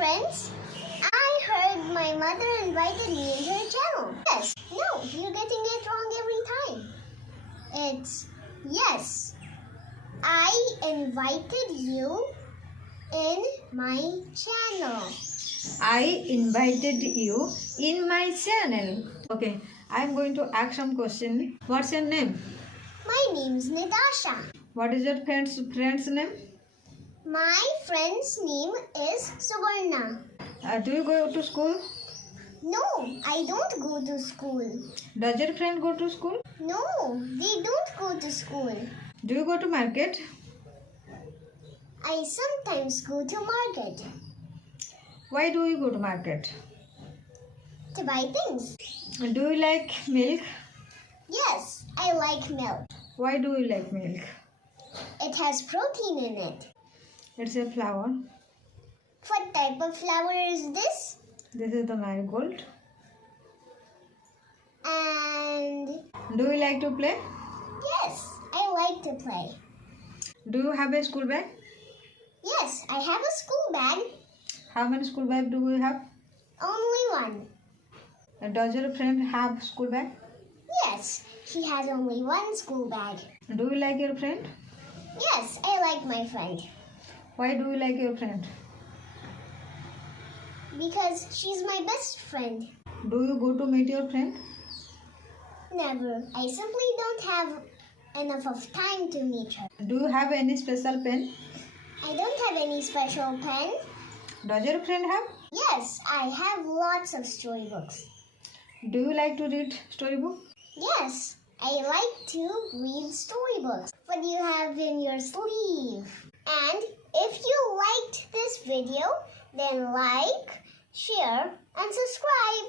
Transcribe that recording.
friends. I heard my mother invited me into her channel. Yes. No, you're getting it wrong every time. It's yes. I invited you in my channel. I invited you in my channel. Okay, I'm going to ask some question. What's your name? My name's Natasha. What is your friend's name? My friend's name is Suvarna. Do you go to school? No, I don't go to school. Does your friend go to school? No, they don't go to school. Do you go to market? I sometimes go to market Why do you go to market? to buy things. Do you like milk? Yes, I like milk. Why do you like milk? It has protein in it. It's a flower. What type of flower is this? This is the marigold. And Do you like to play? yes, I like to play. Do you have a school bag? Yes, I have a school bag. How many school bags do you have? Only one. And does your friend have school bag? Yes, he has only one school bag. Do you like your friend? Yes, I like my friend. Why do you like your friend? Because she's my best friend. Do you go to meet your friend? Never. I simply don't have enough of time to meet her. Do you have any special pen? I don't have any special pen. Does your friend have? Yes, I have lots of storybooks. Do you like to read storybook? Yes, I like to read storybooks. What do you have in your sleeve? And if you liked this video, then like, share, and subscribe.